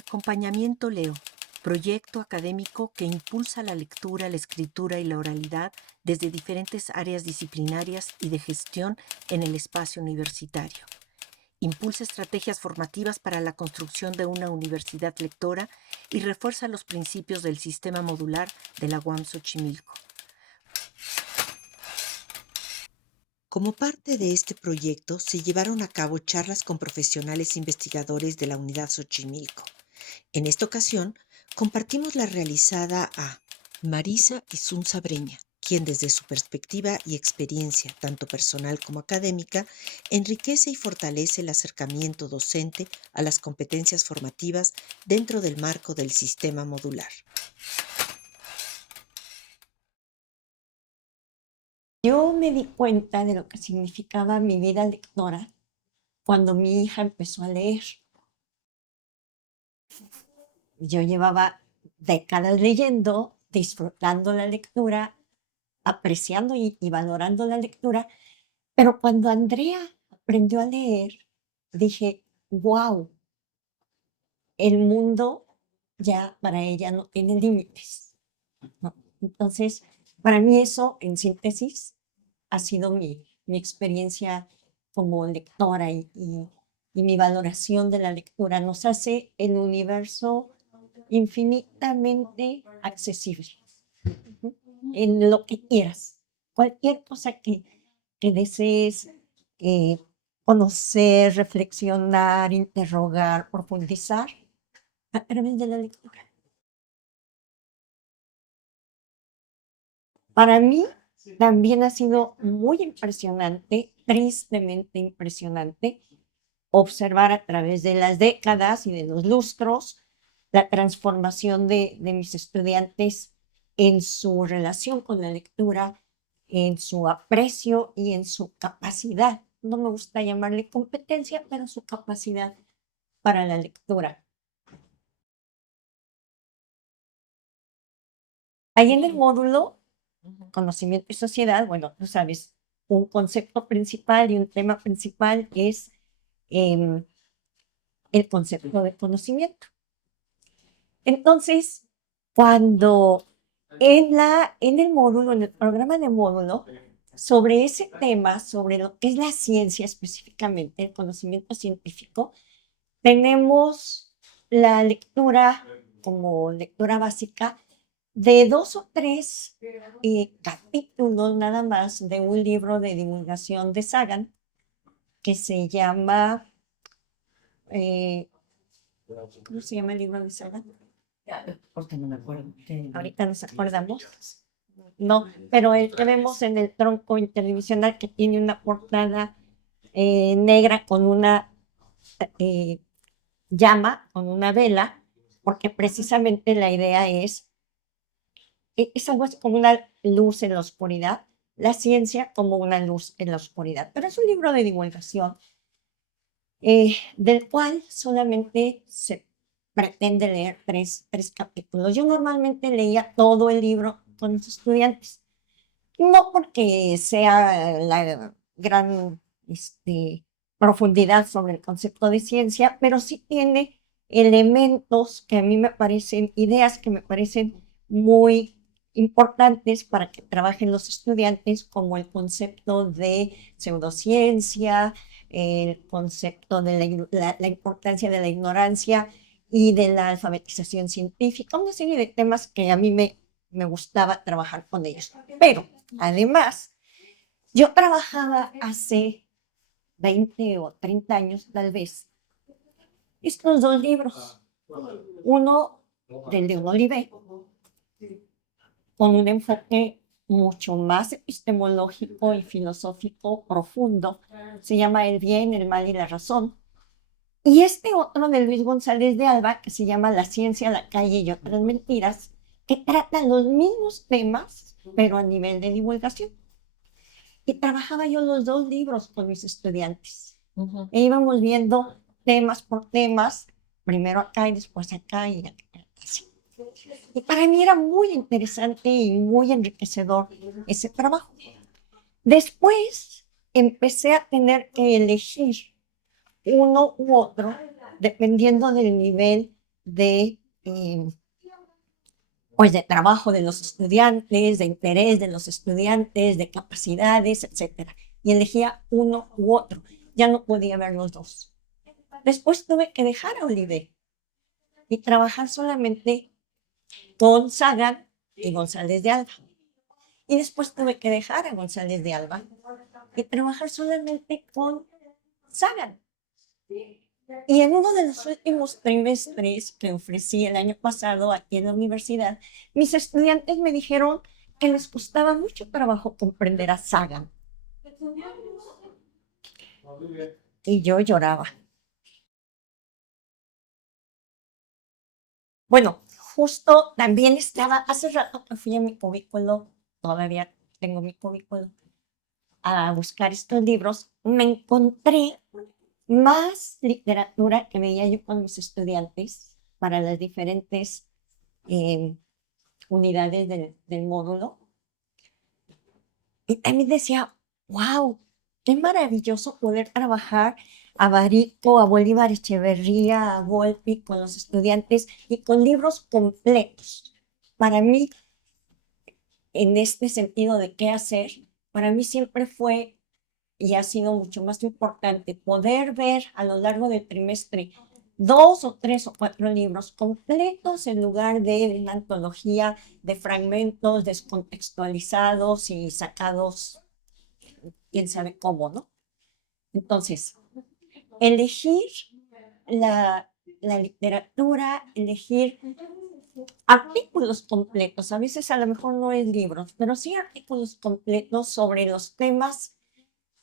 Acompañamiento Leo, proyecto académico que impulsa la lectura, la escritura y la oralidad desde diferentes áreas disciplinarias y de gestión en el espacio universitario. Impulsa estrategias formativas para la construcción de una universidad lectora y refuerza los principios del sistema modular de la UAM Xochimilco. Como parte de este proyecto, se llevaron a cabo charlas con profesionales investigadores de la Unidad Xochimilco. En esta ocasión, compartimos la realizada a Marisa Isunza Breña, quien desde su perspectiva y experiencia, tanto personal como académica, enriquece y fortalece el acercamiento docente a las competencias formativas dentro del marco del sistema modular. Yo me di cuenta de lo que significaba mi vida lectora cuando mi hija empezó a leer. Yo llevaba décadas leyendo, disfrutando la lectura, apreciando y valorando la lectura, pero cuando Andrea aprendió a leer, dije, wow, el mundo ya para ella no tiene límites, ¿no? Entonces, para mí eso, en síntesis, ha sido mi experiencia como lectora y mi valoración de la lectura. Nos hace el universo infinitamente accesible, ¿no? En lo que quieras. Cualquier cosa que desees conocer, reflexionar, interrogar, profundizar a través de la lectura. Para mí también ha sido muy impresionante, tristemente impresionante, observar a través de las décadas y de los lustros la transformación de mis estudiantes en su relación con la lectura, en su aprecio y en su capacidad. No me gusta llamarle competencia, pero su capacidad para la lectura. Ahí en el módulo Conocimiento y Sociedad, bueno, tú sabes, un concepto principal y un tema principal es em, el concepto de conocimiento. Entonces, cuando en el módulo, en el programa de módulo, sobre ese tema, sobre lo que es la ciencia específicamente, el conocimiento científico, tenemos la lectura como lectura básica de 2 o 3 capítulos nada más de un libro de divulgación de Sagan que se llama, ¿cómo se llama el libro de Sagan? Porque no me acuerdo. Ahorita nos acordamos. No, pero el que vemos en el tronco interdivisional que tiene una portada negra con una eh, llama, con una vela, porque precisamente la idea es algo así como una luz en la oscuridad, la ciencia como una luz en la oscuridad. Pero es un libro de divulgación del cual solamente se pretende leer tres capítulos. Yo normalmente leía todo el libro con los estudiantes, no porque sea la gran profundidad sobre el concepto de ciencia, pero sí tiene elementos que a mí me parecen, ideas que me parecen muy importantes para que trabajen los estudiantes, como el concepto de pseudociencia, el concepto de la importancia de la ignorancia y de la alfabetización científica, una serie de temas que a mí me gustaba trabajar con ellos. Pero además, yo trabajaba hace 20 o 30 años, tal vez, estos dos libros. Uno de León Olivé, con un enfoque mucho más epistemológico y filosófico profundo. Se llama El bien, el mal y la razón. Y este otro de Luis González de Alba, que se llama La ciencia, la calle y otras mentiras, que trata los mismos temas, pero a nivel de divulgación. Y trabajaba yo los dos libros con mis estudiantes. E íbamos viendo temas por temas, primero acá y después acá y acá. Así. Y para mí era muy interesante y muy enriquecedor ese trabajo. Después empecé a tener que elegir uno u otro dependiendo del nivel pues de trabajo de los estudiantes, de interés de los estudiantes, de capacidades, etcétera. Y elegía uno u otro. Ya no podía ver los dos. Después tuve que dejar a Olivet y trabajar solamente con Sagan y González de Alba. Y después tuve que dejar a González de Alba y trabajar solamente con Sagan. Y en uno de los últimos trimestres que ofrecí el año pasado aquí en la universidad, mis estudiantes me dijeron que les costaba mucho trabajo comprender a Sagan. Y yo lloraba. Bueno, justo también estaba, hace rato que fui a mi cubículo, todavía tengo mi cubículo, a buscar estos libros, me encontré más literatura que veía yo con mis estudiantes para las diferentes unidades del módulo. Y también decía, wow, qué maravilloso poder trabajar a Barico, a Bolívar Echeverría, a Volpi con los estudiantes y con libros completos. Para mí, en este sentido de qué hacer, para mí siempre fue y ha sido mucho más importante poder ver a lo largo del trimestre 2 o 3 o 4 libros completos en lugar de una antología de fragmentos descontextualizados y sacados quién sabe cómo, ¿no? Entonces, elegir la literatura, elegir artículos completos, a veces a lo mejor no es libros, pero sí artículos completos sobre los temas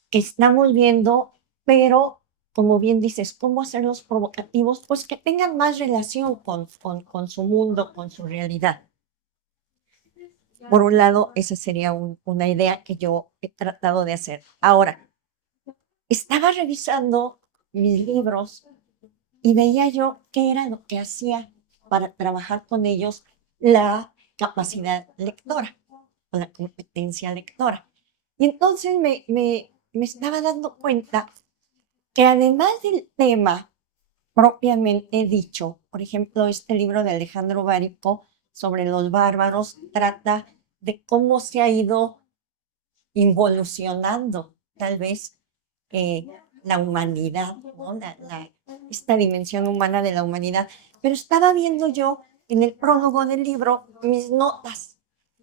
que estamos viendo, pero como bien dices, ¿cómo hacerlos provocativos? Pues que tengan más relación con su mundo, con su realidad. Por un lado, esa sería una idea que yo he tratado de hacer. Ahora, estaba revisando mis libros y veía yo qué era lo que hacía para trabajar con ellos la capacidad lectora o la competencia lectora. Y entonces me estaba dando cuenta que además del tema propiamente dicho, por ejemplo, este libro de Alejandro Bárico sobre los bárbaros trata de cómo se ha ido involucionando tal vez la humanidad, ¿no? Esta dimensión humana de la humanidad. Pero estaba viendo yo en el prólogo del libro mis notas.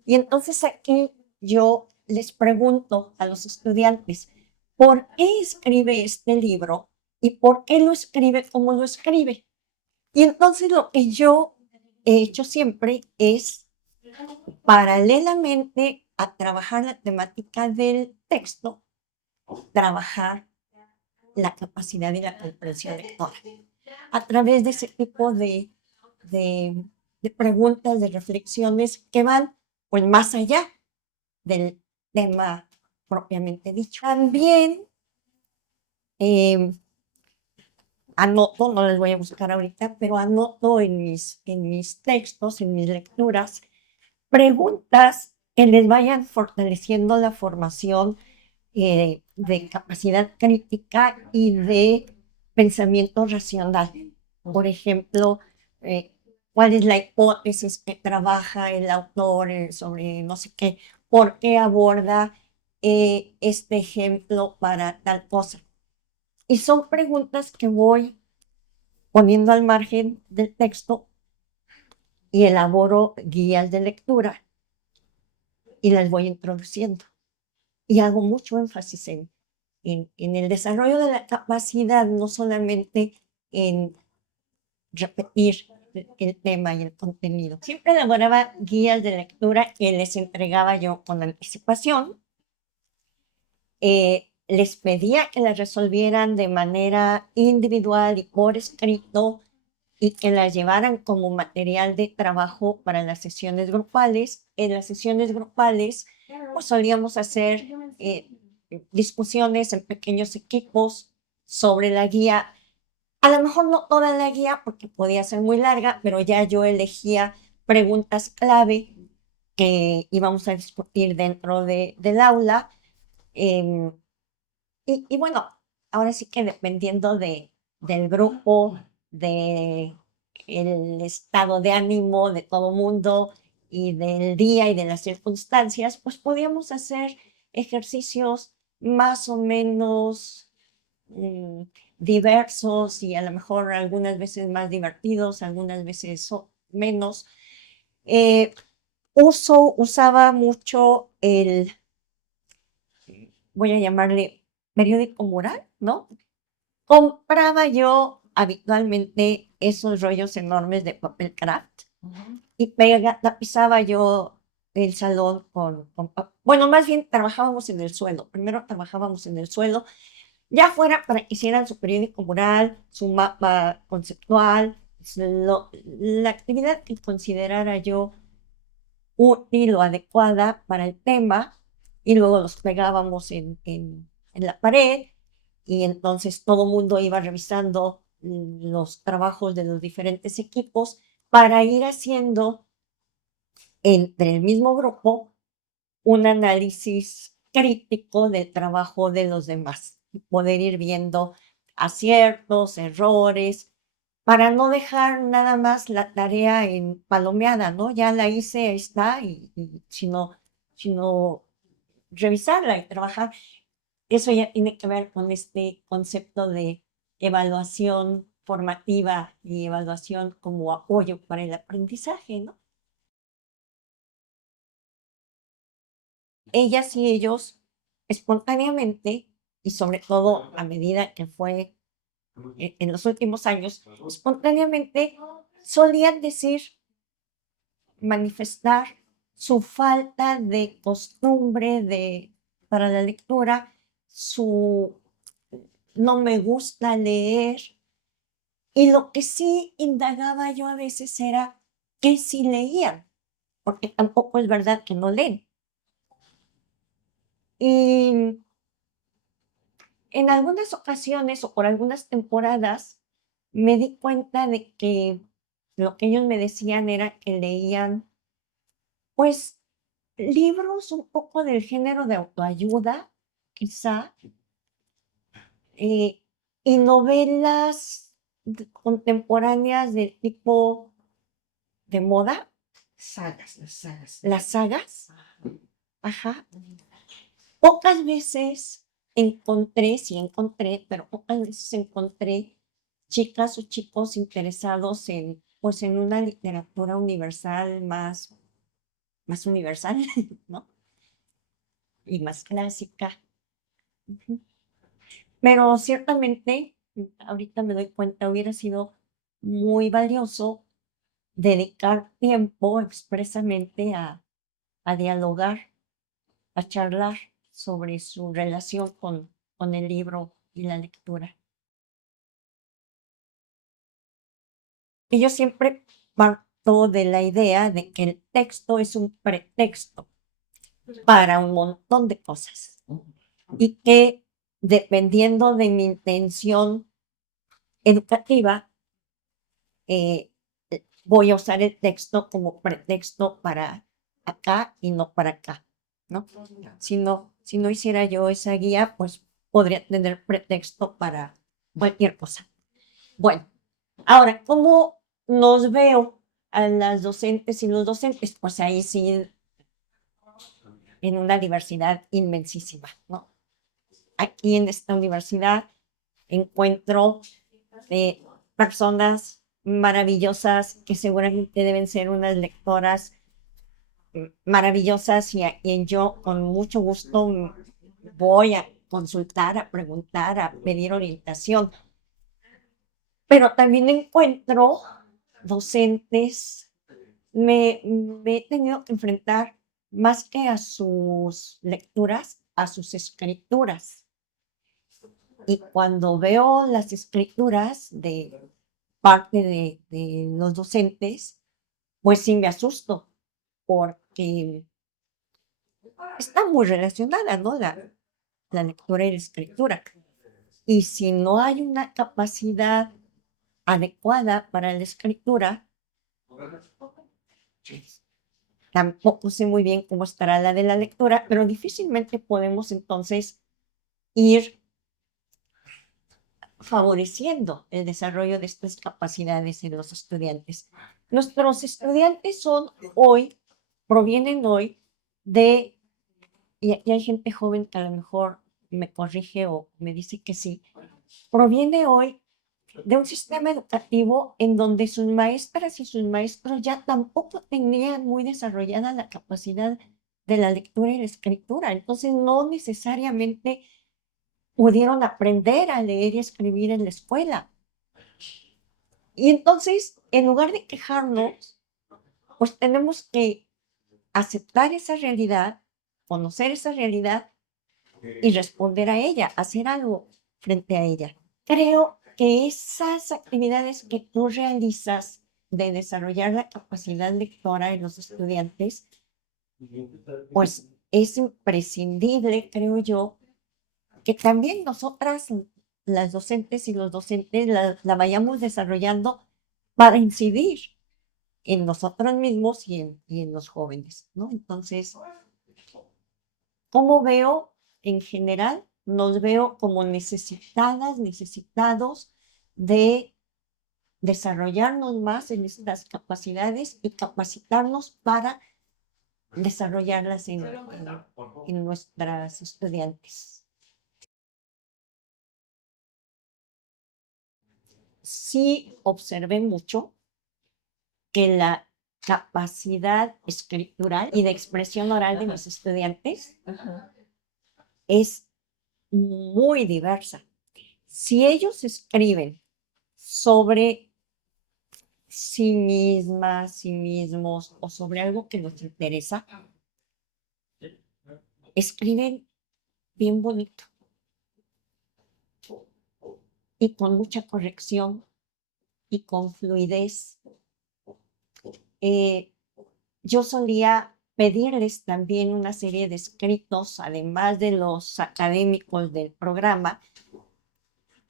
Y entonces aquí yo les pregunto a los estudiantes, ¿por qué escribe este libro? ¿Y por qué lo escribe como lo escribe? Y entonces lo que yo he hecho siempre es, paralelamente a trabajar la temática del texto, trabajar la capacidad y la comprensión lectora a través de ese tipo de, de preguntas, de reflexiones que van pues más allá del tema propiamente dicho. También anoto, no les voy a buscar ahorita, pero anoto en mis textos, en mis lecturas, preguntas que les vayan fortaleciendo la formación de capacidad crítica y de pensamiento racional. Por ejemplo, ¿cuál es la hipótesis que trabaja el autor sobre no sé qué? ¿Por qué aborda este ejemplo para tal cosa? Y son preguntas que voy poniendo al margen del texto y elaboro guías de lectura y las voy introduciendo. Y hago mucho énfasis en el desarrollo de la capacidad, no solamente en repetir el tema y el contenido. Siempre elaboraba guías de lectura que les entregaba yo con anticipación. Les pedía que las resolvieran de manera individual y por escrito y que las llevaran como material de trabajo para las sesiones grupales. En las sesiones grupales pues solíamos hacer discusiones en pequeños equipos sobre la guía. A lo mejor no toda la guía porque podía ser muy larga, pero ya yo elegía preguntas clave que íbamos a discutir dentro del aula. Eh, y bueno, ahora sí que dependiendo del grupo, de el estado de ánimo de todo mundo y del día y de las circunstancias, pues podíamos hacer ejercicios más o menos diversos y a lo mejor algunas veces más divertidos, algunas veces menos. Eh, usaba mucho voy a llamarle periódico mural, ¿no? Compraba yo habitualmente esos rollos enormes de papel craft y tapizaba yo el salón bueno, más bien trabajábamos en el suelo. Primero trabajábamos en el suelo, ya fuera para que hicieran su periódico mural, su mapa conceptual, la actividad que considerara yo útil o adecuada para el tema, y luego los pegábamos en la pared, y entonces todo el mundo iba revisando los trabajos de los diferentes equipos para ir haciendo entre el mismo grupo un análisis crítico del trabajo de los demás y poder ir viendo aciertos, errores, para no dejar nada más la tarea en palomeada, ¿no? Ya la hice, ahí está, sino revisarla y trabajar. Eso ya tiene que ver con este concepto de evaluación formativa y evaluación como apoyo para el aprendizaje, ¿no? Ellas y ellos espontáneamente, y sobre todo a medida que fue en los últimos años, espontáneamente solían decir, manifestar su falta de costumbre para la lectura, su no me gusta leer, y lo que sí indagaba yo a veces era que si leían, porque tampoco es verdad que no leen. Y en algunas ocasiones o por algunas temporadas me di cuenta de que lo que ellos me decían era que leían, pues, libros un poco del género de autoayuda, quizá, eh, y novelas contemporáneas del tipo de moda, las sagas, ajá. Pocas veces sí encontré, pero pocas veces encontré chicas o chicos interesados pues, en una literatura universal más universal, ¿no? Y más clásica. Ujú. Pero ciertamente, ahorita me doy cuenta, hubiera sido muy valioso dedicar tiempo expresamente a dialogar, a charlar sobre su relación con el libro y la lectura. Y yo siempre parto de la idea de que el texto es un pretexto para un montón de cosas y que dependiendo de mi intención educativa, eh, voy a usar el texto como pretexto para acá y no para acá, ¿no? Si no hiciera yo esa guía, pues podría tener pretexto para cualquier cosa. Bueno, ahora, ¿cómo nos veo a las docentes y los docentes? Pues ahí sí, en una diversidad inmensísima, ¿no? Aquí en esta universidad encuentro personas maravillosas que seguramente deben ser unas lectoras maravillosas y yo con mucho gusto voy a consultar, a preguntar, a pedir orientación. Pero también encuentro docentes, me he tenido que enfrentar más que a sus lecturas, a sus escrituras. Y cuando veo las escrituras de parte de los docentes, pues sí me asusto, porque está muy relacionada, ¿no? La lectura y la escritura. Y si no hay una capacidad adecuada para la escritura, tampoco sé muy bien cómo estará la de la lectura, pero difícilmente podemos entonces ir favoreciendo el desarrollo de estas capacidades en los estudiantes. Nuestros estudiantes provienen hoy de, y hay gente joven que a lo mejor me corrige o me dice que sí, proviene hoy de un sistema educativo en donde sus maestras y sus maestros ya tampoco tenían muy desarrollada la capacidad de la lectura y la escritura. Entonces, no necesariamente pudieron aprender a leer y escribir en la escuela. Y entonces, en lugar de quejarnos, pues tenemos que aceptar esa realidad, conocer esa realidad y responder a ella, hacer algo frente a ella. Creo que esas actividades que tú realizas de desarrollar la capacidad lectora en los estudiantes, pues es imprescindible, creo yo, que también nosotras, las docentes y los docentes, la vayamos desarrollando para incidir en nosotros mismos y en los jóvenes, ¿no? Entonces, ¿cómo veo en general? Nos veo como necesitadas, necesitados de desarrollarnos más en estas capacidades y capacitarnos para desarrollarlas en nuestras estudiantes. Sí observé mucho que la capacidad escritural y de expresión oral de mis estudiantes es muy diversa. Si ellos escriben sobre sí mismas, sí mismos o sobre algo que nos interesa, escriben bien bonito y con mucha corrección y con fluidez. Yo solía pedirles también una serie de escritos, además de los académicos del programa,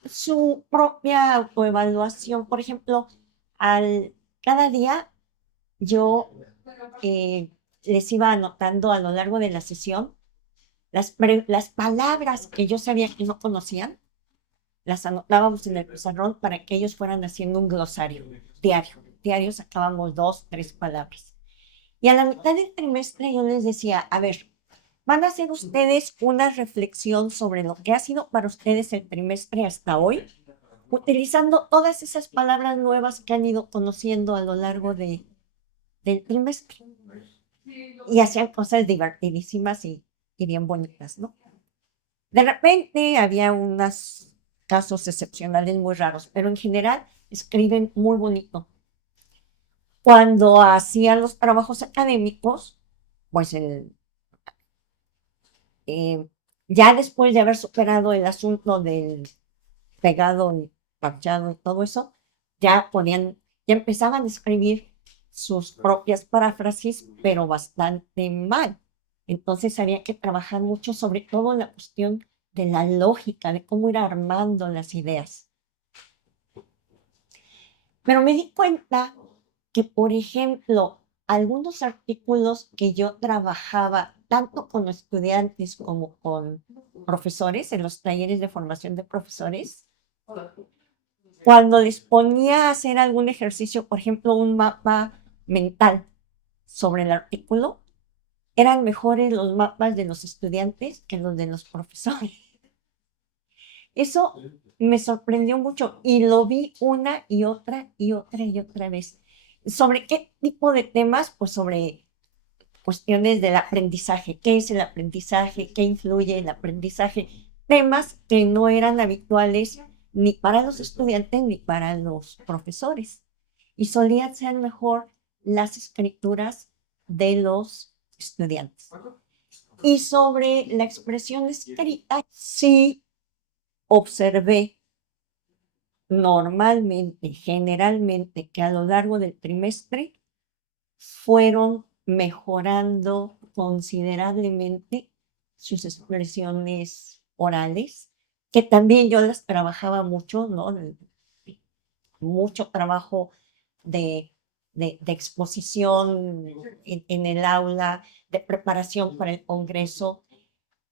su propia autoevaluación. Por ejemplo, cada día yo les iba anotando a lo largo de la sesión las palabras que yo sabía que no conocían, las anotábamos en el pizarrón para que ellos fueran haciendo un glosario diario. Diario sacábamos 2, 3 palabras. Y a la mitad del trimestre yo les decía, a ver, van a hacer ustedes una reflexión sobre lo que ha sido para ustedes el trimestre hasta hoy, utilizando todas esas palabras nuevas que han ido conociendo a lo largo del trimestre. Y hacían cosas divertidísimas y bien bonitas, ¿no? De repente había unos casos excepcionales muy raros, pero en general escriben muy bonito. Cuando hacían los trabajos académicos, pues ya después de haber superado el asunto del pegado y parchado y todo eso, ya empezaban a escribir sus propias paráfrasis, pero bastante mal. Entonces había que trabajar mucho, sobre todo la cuestión de la lógica, de cómo ir armando las ideas. Pero me di cuenta que, por ejemplo, algunos artículos que yo trabajaba tanto con estudiantes como con profesores en los talleres de formación de profesores, cuando les ponía a hacer algún ejercicio, por ejemplo, un mapa mental sobre el artículo, eran mejores los mapas de los estudiantes que los de los profesores. Eso me sorprendió mucho y lo vi una y otra y otra y otra vez. ¿Sobre qué tipo de temas? Pues sobre cuestiones del aprendizaje. ¿Qué es el aprendizaje? ¿Qué influye el aprendizaje? Temas que no eran habituales ni para los estudiantes ni para los profesores. Y solían ser mejor las escrituras de los estudiantes. Y sobre la expresión escrita, sí observé normalmente, generalmente, que a lo largo del trimestre fueron mejorando considerablemente sus expresiones orales, que también yo las trabajaba mucho, ¿no? Mucho trabajo de exposición en el aula, de preparación para el congreso.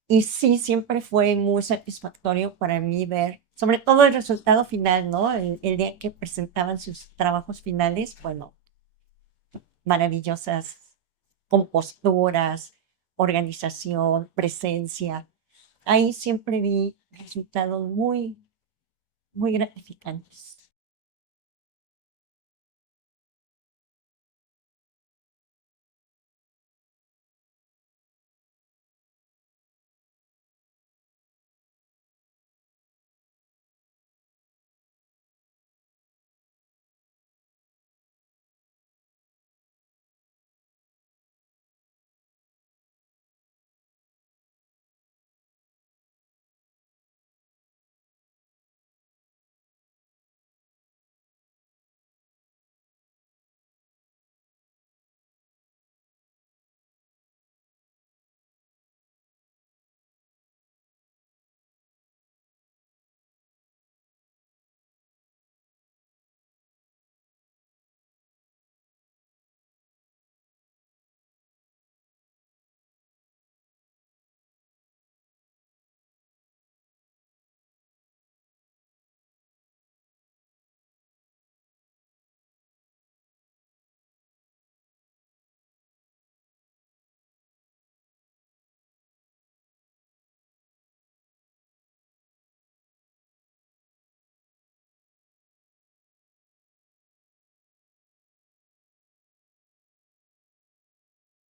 Y sí, siempre fue muy satisfactorio para mí ver sobre todo el resultado final, ¿no? El día que presentaban sus trabajos finales, bueno, maravillosas composturas, organización, presencia. Ahí siempre vi resultados muy, muy gratificantes.